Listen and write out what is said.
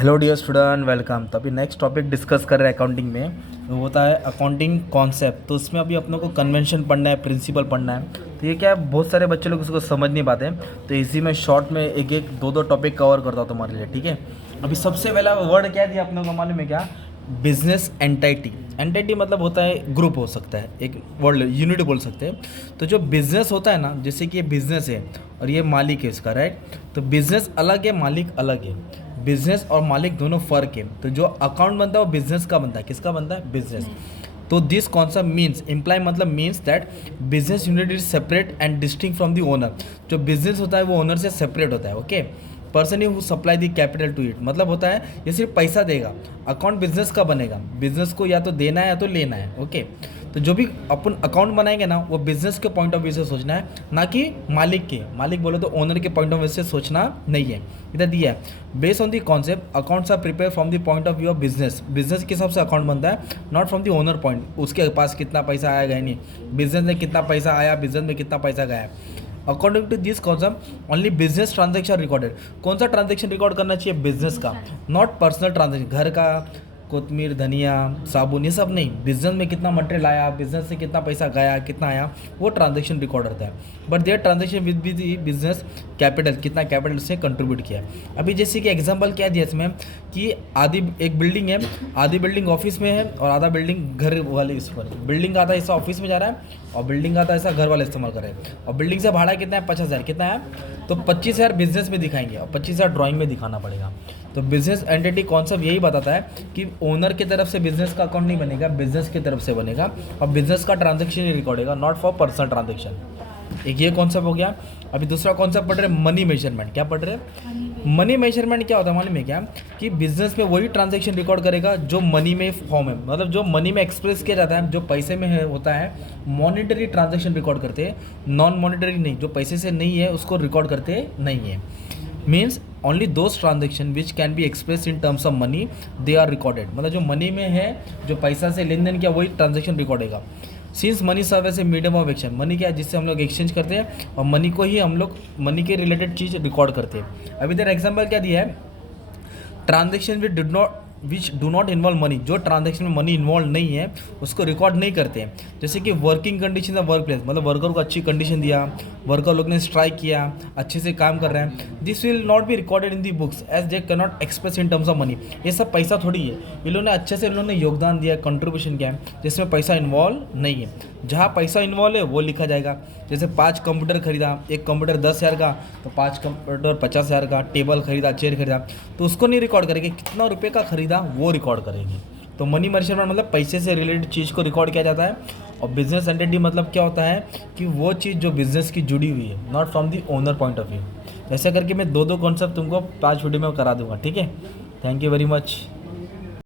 Hello dear student, welcome. तो अभी next topic discuss कर रहे हैं अकाउंटिंग में। वो होता है अकाउंटिंग कॉन्सेप्ट। तो उसमें अभी अपनों को कन्वेंशन पढ़ना है, प्रिंसिपल पढ़ना है। तो ये क्या है, बहुत सारे बच्चे लोग इसको समझ नहीं पाते हैं। तो इसी में शॉर्ट में एक एक दो दो टॉपिक कवर करता हूँ तुम्हारे लिए, ठीक है। अभी सबसे पहला वर्ड क्या दिया अपनों को मालूम है क्या? Business entity. एंटाइटी मतलब होता है ग्रुप, हो सकता है एक वर्ड, यूनिट बोल सकते हैं। तो जो बिजनेस होता है ना, जैसे कि ये बिजनेस है और ये मालिक है इसका, राइट। तो बिजनेस अलग है, मालिक अलग है। बिजनेस और मालिक दोनों फ़र्क है। तो जो अकाउंट बनता है वो बिजनेस का बनता है। किसका बनता है? बिजनेस। तो दिस कॉन्सेप्ट मीन्स, इम्प्लाई मतलब means that business unit is separate and distinct from the owner. जो बिजनेस होता है वो ओनर से सेपरेट होता है, okay. Person who supply the capital to it, मतलब होता है ये सिर्फ पैसा देगा। अकाउंट बिजनेस का बनेगा, बिजनेस को या तो देना है या तो लेना है, ओके। तो जो भी अपन अकाउंट बनाएंगे ना, वो बिजनेस के पॉइंट ऑफ व्यू से सोचना है, ना कि मालिक के। मालिक बोले तो ओनर के पॉइंट ऑफ व्यू से सोचना नहीं है। इधर दिया है, based on the concept accounts are prepare from the point of view of business. Business के हिसाब से अकाउंट बनता है, not from the owner point. उसके पास कितना पैसा आया गया नहीं, बिजनेस में कितना पैसा आया, बिजनेस में कितना पैसा गया। According to this concept only business transaction recorded. कौन सा ट्रांजेक्शन रिकॉर्ड करना चाहिए? बिजनेस का, नॉट पर्सनल ट्रांजेक्शन। घर का कोतमीर, धनिया, साबुन, ये सब नहीं। बिजनेस में कितना मटेरियल आया, बिजनेस से कितना पैसा गया, कितना आया, वो ट्रांजेक्शन रिकॉर्ड होता है। But there transaction with the business capital, कितना कैपिटल से कंट्रीब्यूट किया। अभी जैसे कि एग्जांपल क्या दिया इसमें कि आधी एक बिल्डिंग है, आधी बिल्डिंग ऑफिस में है और आधा बिल्डिंग घर वाले इस पर। बिल्डिंग का आधा हिस्सा ऑफिस में जा रहा है और बिल्डिंग का आधा हिस्सा घर वाले इस्तेमाल कर रहे हैं। और बिल्डिंग से भाड़ा कितना है? 50,000। कितना है? तो 25,000 बिजनेस में दिखाएंगे और 25,000 ड्राइंग में दिखाना पड़ेगा। तो बिजनेस एंटिटी कॉन्सेप्ट यही बताता है कि ओनर की तरफ से बिजनेस का अकाउंट नहीं बनेगा, बिजनेस की तरफ से बनेगा और बिजनेस का ट्रांजेक्शन ही रिकॉर्ड होगा, नॉट फॉर पर्सनल ट्रांजेक्शन। एक ये कॉन्सेप्ट हो गया। अभी दूसरा कॉन्सेप्ट पढ़ रहे हैं मनी मेजरमेंट। क्या पढ़ रहे हैं? मनी मेजरमेंट क्या होता है मालूम है क्या? कि बिजनेस में वही ट्रांजेक्शन रिकॉर्ड करेगा जो मनी में फॉर्म है, मतलब जो मनी में एक्सप्रेस किया जाता है, जो पैसे में है होता है। मॉनिटरी ट्रांजेक्शन रिकॉर्ड करते हैं, नॉन मॉनिटरी नहीं। जो पैसे से नहीं है उसको रिकॉर्ड करते नहीं है। Means only those transaction which can be express in terms of money they are recorded. मतलब जो मनी में है, जो पैसा से लेन देन किया, वही ट्रांजेक्शन रिकॉर्ड होगा। Since money serve as a medium of exchange, money क्या है? जिससे हम लोग एक्सचेंज करते हैं और मनी को ही हम लोग मनी के रिलेटेड चीज़ रिकॉर्ड करते हैं। अभी इधर एग्जाम्पल क्या दिया है? Transaction which do not involve money. जो ट्रांजेक्शन में मनी इन्वॉल्व नहीं है उसको रिकॉर्ड नहीं करते हैं। जैसे कि working condition of work place, मतलब वर्कर को अच्छी कंडीशन दिया, वर्कर लोग ने स्ट्राइक किया, अच्छे से काम कर रहे हैं, this will not be recorded in the books as they can not express in terms of money. ये सब पैसा थोड़ी है, इन लोगों ने अच्छे से इन्होंने योगदान दिया, कंट्रीब्यूशन किया है, जिसमें पैसा इन्वॉल्व नहीं है। जहाँ पैसा इन्वॉल्व है वो लिखा जाएगा। जैसे 5 कंप्यूटर खरीदा, एक कंप्यूटर 10,000 का, तो 5 कंप्यूटर 50,000 का, टेबल खरीदा, चेयर खरीदा, तो उसको नहीं रिकॉर्ड करेंगे, कितना रुपये का खरीदा वो रिकॉर्ड करेंगे। तो मनी मेजरमेंट मतलब पैसे से रिलेटेड चीज़ को रिकॉर्ड किया जाता है। और बिजनेस एंटिटी मतलब क्या होता है कि वो चीज़ जो बिजनेस की जुड़ी हुई है, not from the owner point of view. ऐसा करके मैं दो कॉन्सेप्ट तुमको 5 वीडियो में करा दूंगा, ठीक है। Thank you very much.